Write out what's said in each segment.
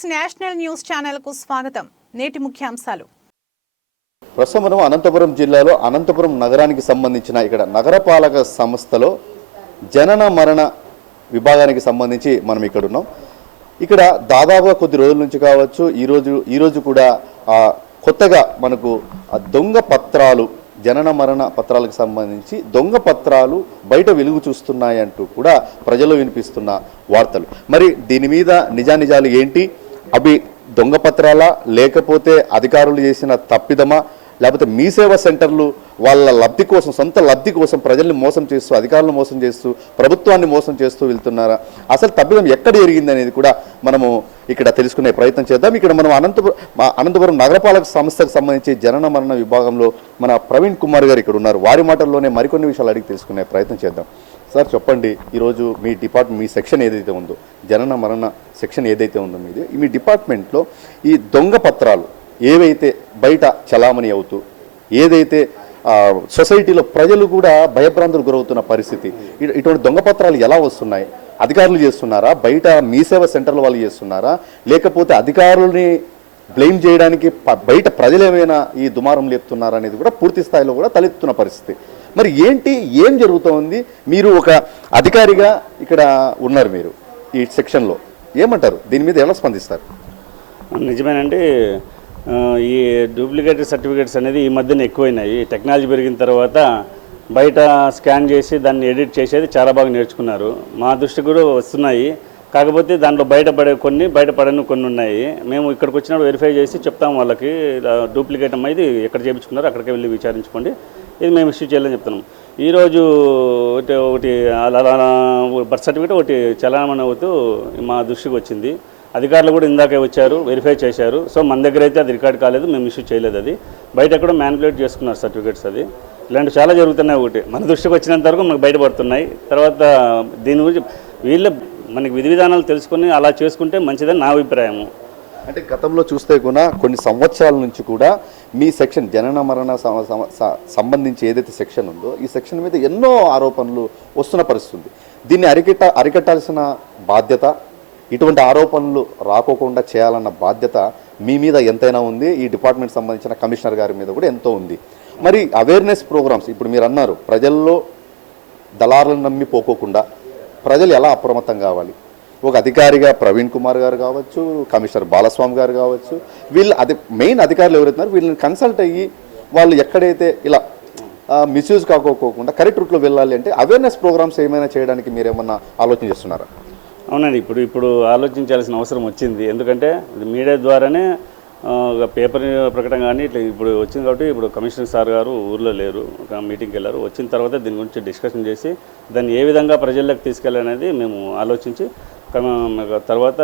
Six national news ఛానల్కు స్వాగతం. నేటి ముఖ్యాంశాలు. ప్రస్తుతం మనం అనంతపురం జిల్లాలో అనంతపురం నగరానికి సంబంధించిన ఇక్కడ నగరపాలక సంస్థలో జనన మరణ విభాగానికి సంబంధించి మనం ఇక్కడ ఉన్నాం. ఇక్కడ దాదాపుగా కొద్ది రోజుల నుంచి కావచ్చు ఈరోజు ఈరోజు కూడా కొత్తగా మనకు ఆ దొంగ పత్రాలు జనన మరణ పత్రాలకు సంబంధించి దొంగ పత్రాలు బయట వెలుగు చూస్తున్నాయంటూ కూడా ప్రజలు వినిపిస్తున్న వార్తలు. మరి దీని మీద నిజానిజాలు ఏంటి? అవి దొంగపత్రాలా లేకపోతే అధికారులు చేసిన తప్పిదమా? లేకపోతే మీ సేవా సెంటర్లు వాళ్ళ లబ్ధి కోసం సొంత లబ్ధి కోసం ప్రజల్ని మోసం చేస్తూ అధికారులను మోసం చేస్తూ ప్రభుత్వాన్ని మోసం చేస్తూ వెళ్తున్నారా? అసలు తప్పిదం ఎక్కడ జరిగింది అనేది కూడా మనము ఇక్కడ తెలుసుకునే ప్రయత్నం చేద్దాం. ఇక్కడ మనం అనంతపురం అనంతపురం నగరపాలక సంస్థకు సంబంధించి జనన మరణ విభాగంలో మన ప్రవీణ్ కుమార్ గారు ఇక్కడ ఉన్నారు. వారి మాటల్లోనే మరికొన్ని విషయాలు అడిగి తెలుసుకునే ప్రయత్నం చేద్దాం. సార్ చెప్పండి. ఈరోజు మీ డిపార్ట్మెంట్ మీ సెక్షన్ ఏదైతే ఉందో జనన మరణ సెక్షన్ ఏదైతే ఉందో మీది మీ డిపార్ట్మెంట్లో ఈ దొంగ పత్రాలు ఏవైతే బయట చలామణి అవుతూ ఏదైతే సొసైటీలో ప్రజలు కూడా భయభ్రాంతులు గురవుతున్న పరిస్థితి ఇటువంటి దొంగ పత్రాలు ఎలా వస్తున్నాయి? అధికారులు చేస్తున్నారా? బయట మీ సేవ సెంటర్ల వాళ్ళు చేస్తున్నారా? లేకపోతే అధికారుల్ని బ్లేమ్ చేయడానికి బయట ప్రజలు ఏమైనా ఈ దుమారం లేపుతున్నారా అనేది కూడా పూర్తి స్థాయిలో కూడా తలెత్తుతున్న పరిస్థితి. మరి ఏంటి ఏం జరుగుతోంది? మీరు ఒక అధికారిగా ఇక్కడ ఉన్నారు మీరు ఈ సెక్షన్లో. ఏమంటారు? దీని మీద ఎలా స్పందిస్తారు? నిజమేనండి ఈ డూప్లికేట్ సర్టిఫికేట్స్ అనేది ఈ మధ్యన ఎక్కువైనాయి. టెక్నాలజీ పెరిగిన తర్వాత బయట స్కాన్ చేసి దాన్ని ఎడిట్ చేసేది చాలా బాగా నేర్చుకున్నారు. మా దృష్టి కూడా వస్తున్నాయి. కాకపోతే దాంట్లో బయటపడే కొన్ని బయటపడని కొన్ని ఉన్నాయి. మేము ఇక్కడికి వచ్చినప్పుడు వెరిఫై చేసి చెప్తాం వాళ్ళకి డూప్లికేట్ అమ్మ ఇది ఎక్కడ చేయించుకున్నారు అక్కడికి వెళ్ళి విచారించుకోండి. ఇది మేము ఇష్యూ చేయాలని చెప్తున్నాం. ఈరోజు ఒకటి ఒకటి అలా బర్త్ సర్టిఫికేట్ ఒకటి చలామణి అవుతూ మా దృష్టికి వచ్చింది. అధికారులు కూడా ఇందాకే వచ్చారు వెరిఫై చేశారు. సో మన దగ్గర అయితే అది రికార్డ్ కాలేదు మేము ఇష్యూ చేయలేదు అది. బయట కూడా మ్యానిపులేట్ చేసుకున్నారు సర్టిఫికేట్స్ అది. ఇలాంటివి చాలా జరుగుతున్నాయి ఒకటి. మన దృష్టికి వచ్చినంత వరకు మనకు బయటపడుతున్నాయి. తర్వాత దీని గురించి వీళ్ళు మనకి విధి విధానాలు తెలుసుకొని అలా చేసుకుంటే మంచిదని నా అభిప్రాయము. అంటే గతంలో చూస్తే కూడా కొన్ని సంవత్సరాల నుంచి కూడా మీ సెక్షన్ జనన మరణ సంబంధించి ఏదైతే సెక్షన్ ఉందో ఈ సెక్షన్ మీద ఎన్నో ఆరోపణలు వస్తున్న పరిస్థితి ఉంది దీన్ని అరికట్ట అరికట్టాల్సిన బాధ్యత ఇటువంటి ఆరోపణలు రాకోకుండా చేయాలన్న బాధ్యత మీ మీద ఎంతైనా ఉంది. ఈ డిపార్ట్మెంట్ సంబంధించిన కమిషనర్ గారి మీద కూడా ఎంతో ఉంది. మరి అవేర్నెస్ ప్రోగ్రామ్స్ ఇప్పుడు మీరు అన్నారు ప్రజల్లో దళారులను నమ్మి పోకోకుండా ప్రజలు ఎలా అప్రమత్తం కావాలి? ఒక అధికారిగా ప్రవీణ్ కుమార్ గారు కావచ్చు కమిషనర్ బాలస్వామి గారు కావచ్చు వీళ్ళు అది మెయిన్ అధికారులు ఎవరైతున్నారు వీళ్ళని కన్సల్ట్ అయ్యి వాళ్ళు ఎక్కడైతే ఇలా మిస్యూజ్ కాకోకుండా కరెక్ట్ రూట్లో వెళ్ళాలి అంటే అవేర్నెస్ ప్రోగ్రామ్స్ ఏమైనా చేయడానికి మీరు ఏమన్నా ఆలోచన చేస్తున్నారా? అవునండి. ఇప్పుడు ఇప్పుడు ఆలోచించాల్సిన అవసరం వచ్చింది. ఎందుకంటే మీడియా ద్వారానే పేపర్ ప్రకటన కానీ ఇట్లా ఇప్పుడు వచ్చింది కాబట్టి ఇప్పుడు కమిషనర్ సార్ గారు ఊర్లో లేరు మీటింగ్కి వెళ్ళారు. వచ్చిన తర్వాత దీని గురించి డిస్కషన్ చేసి దాన్ని ఏ విధంగా ప్రజల్లోకి తీసుకెళ్ళాలనేది మేము ఆలోచించి తర్వాత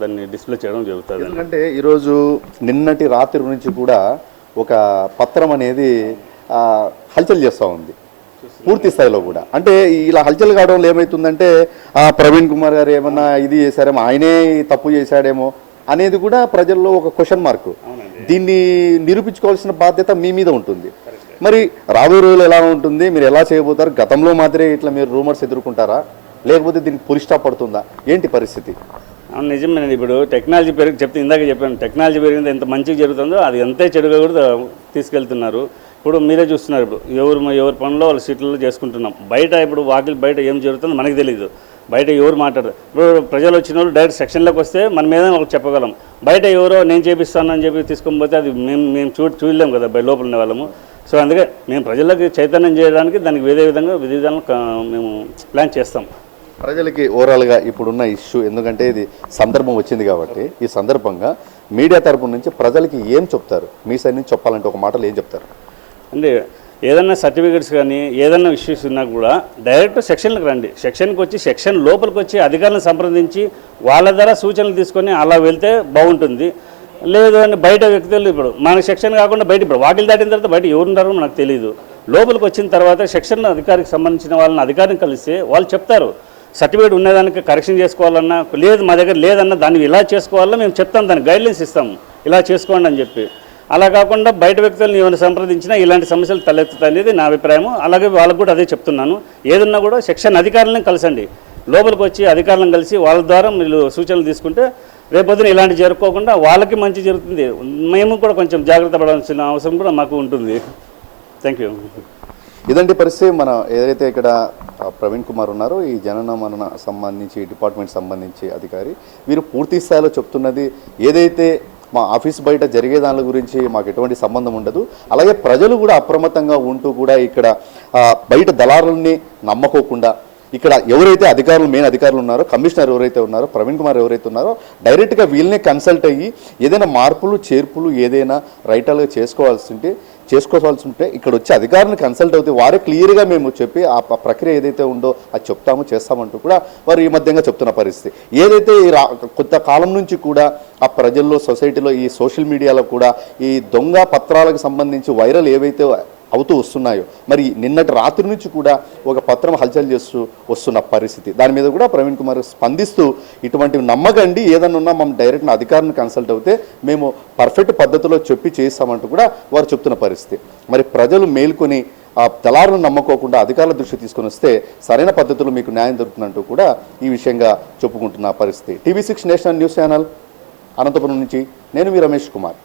దాన్ని డిస్ప్లే చేయడం జరుగుతుంది. ఎందుకంటే ఈరోజు నిన్నటి రాత్రి నుంచి కూడా ఒక పత్రం అనేది హల్చల్ చేస్తూ ఉంది. పూర్తి స్థాయిలో కూడా. అంటే ఇలా హల్చల్ కావడం ఏమవుతుందంటే ప్రవీణ్ కుమార్ గారు ఏమన్నా ఇది చేశారేమో ఆయనే తప్పు చేశాడేమో అనేది కూడా ప్రజల్లో ఒక క్వశ్చన్ మార్క్ దీన్ని నిరూపించుకోవాల్సిన బాధ్యత మీ మీద ఉంటుంది. మరి రాబోయే రోజులు ఎలా ఉంటుంది? మీరు ఎలా చేయబోతారు? గతంలో మాత్రమే ఇట్లా మీరు రూమర్స్ ఎదుర్కొంటారా? లేకపోతే దీనికి పులి స్టాప్ పడుతుందా? ఏంటి పరిస్థితి? అవును నిజమేనండి ఇప్పుడు టెక్నాలజీ పెరిగి చెప్తే ఇందాక చెప్పాను టెక్నాలజీ పెరిగింది ఎంత మంచిగా జరుగుతుందో అది ఎంతే చెడుగా కూడా తీసుకెళ్తున్నారు. ఇప్పుడు మీరే చూస్తున్నారు ఇప్పుడు ఎవరు ఎవరి పనిలో వాళ్ళ సీట్లలో చేసుకుంటున్నాం. బయట ఇప్పుడు వాకిలి బయట ఏం జరుగుతుందో మనకి తెలియదు బయట ఎవరు మాట్లాడరు. ఇప్పుడు ప్రజలు వచ్చిన వాళ్ళు డైరెక్ట్ సెక్షన్లోకి వస్తే మన మీద వాళ్ళకి చెప్పగలం. బయట ఎవరో నేను చేపిస్తాను అని చెప్పి తీసుకొని పోతే అది మేము మేము చూ చూడలేం కదా బయట లోపల ఉన్న వాళ్ళము. సో అందుకే మేము ప్రజలకు చైతన్యం చేయడానికి దానికి వేరే విధంగా విధి విధానం మేము ప్లాన్ చేస్తాం. ప్రజలకి ఓవరాల్గా ఇప్పుడున్న ఇష్యూ ఎందుకంటే ఇది సందర్భం వచ్చింది కాబట్టి ఈ సందర్భంగా మీడియా తరపు నుంచి ప్రజలకి ఏం చెప్తారు? మీ సైడ్ నుంచి చెప్పాలంటే ఒక మాటలు ఏం చెప్తారు? అంటే ఏదన్నా సర్టిఫికెట్స్ కానీ ఏదన్నా ఇష్యూస్ ఉన్నా కూడా డైరెక్ట్ సెక్షన్లకు రండి. సెక్షన్కి వచ్చి సెక్షన్ లోపలికి వచ్చి అధికారులను సంప్రదించి వాళ్ళ ద్వారా సూచనలు తీసుకొని అలా వెళ్తే బాగుంటుంది. లేదు అని బయట వ్యక్తులు ఇప్పుడు మనకి సెక్షన్ కాకుండా బయట ఇప్పుడు వాకిలు దాటిన తర్వాత బయట ఎవరున్నారో మనకు తెలియదు లోపలికి వచ్చిన తర్వాత సెక్షన్ అధికారికి సంబంధించిన వాళ్ళని అధికారిని కలిస్తే వాళ్ళు చెప్తారు. సర్టిఫికేట్ ఉన్నదానికి కరెక్షన్ చేసుకోవాలన్నా లేదు మా దగ్గర లేదన్నా దాన్ని ఇలా చేసుకోవాలన్నా మేము చెప్తాం దానికి గైడ్లైన్స్ ఇస్తాం. ఇలా చేసుకోండి అని చెప్పి. అలా కాకుండా బయట వ్యక్తులను ఏమైనా సంప్రదించినా ఇలాంటి సమస్యలు తలెత్తుతాయి అనేది నా అభిప్రాయం అలాగే వాళ్ళకు కూడా అదే చెప్తున్నాను. ఏదన్నా కూడా సెక్షన్ అధికారులను కలిసండి. లోపలికి వచ్చి అధికారులను కలిసి వాళ్ళ ద్వారా మీరు సూచనలు తీసుకుంటే రేపొద్దున ఇలాంటి జరుపుకోకుండా వాళ్ళకి మంచి జరుగుతుంది. మేము కూడా కొంచెం జాగ్రత్త పడాల్సిన అవసరం కూడా మాకు ఉంటుంది. థ్యాంక్ యూ ఇదండి పరిస్థితి. మన ఏదైతే ఇక్కడ ప్రవీణ్ కుమార్ ఉన్నారో ఈ జనన మరణ సంబంధించి డిపార్ట్మెంట్ సంబంధించి అధికారి వీరు పూర్తి స్థాయిలో చెప్తున్నది ఏదైతే మా ఆఫీస్ బయట జరిగే దాని గురించి మాకు ఎటువంటి సంబంధం ఉండదు. అలాగే ప్రజలు కూడా అప్రమత్తంగా ఉంటూ కూడా ఇక్కడ బయట దళారుల్ని నమ్మకోకుండా ఇక్కడ ఎవరైతే అధికారులు మెయిన్ అధికారులు ఉన్నారో కమిషనర్ ఎవరైతే ఉన్నారో ప్రవీణ్ కుమార్ ఎవరైతే ఉన్నారో డైరెక్ట్గా వీళ్ళనే కన్సల్ట్ అయ్యి ఏదైనా మార్పులు చేర్పులు ఏదైనా రైటర్లుగా చేసుకోవాల్సి ఉంటే చేసుకోవాల్సి ఉంటే ఇక్కడ వచ్చి అధికారులను కన్సల్ట్ అవుతే వారే క్లియర్గా మేము చెప్పి ఆ ప్రక్రియ ఏదైతే ఉందో అది చెప్తాము చేస్తామంటూ కూడా వారు ఈ మధ్యంగా చెప్తున్న పరిస్థితి. ఏదైతే ఈ రా కొత్త కాలం నుంచి కూడా ఆ ప్రజల్లో సొసైటీలో ఈ సోషల్ మీడియాలో కూడా ఈ దొంగ పత్రాలకు సంబంధించి వైరల్ ఏవైతే అవుతూ వస్తున్నాయో. మరి నిన్నటి రాత్రి నుంచి కూడా ఒక పత్రం హల్చల్ చేస్తూ వస్తున్న పరిస్థితి. దాని మీద కూడా ప్రవీణ్ కుమార్ స్పందిస్తూ ఇటువంటివి నమ్మకండి ఏదన్నా ఉన్నా మనం డైరెక్ట్ అధికారిని కన్సల్ట్ అవుతే మేము పర్ఫెక్ట్ పద్ధతిలో చెప్పి చేస్తామంటూ కూడా వారు చెప్తున్న పరిస్థితి. మరి ప్రజలు మేల్కొని ఆ దళారులను నమ్మకోకుండా అధికారుల దృష్టి తీసుకొని వస్తే సరైన పద్ధతిలో మీకు న్యాయం దొరుకుతుందంటూ కూడా ఈ విషయంగా చెప్పుకుంటున్న పరిస్థితి. TV six national news channel Anantapuram నుంచి నేను మీ రమేష్ కుమార్.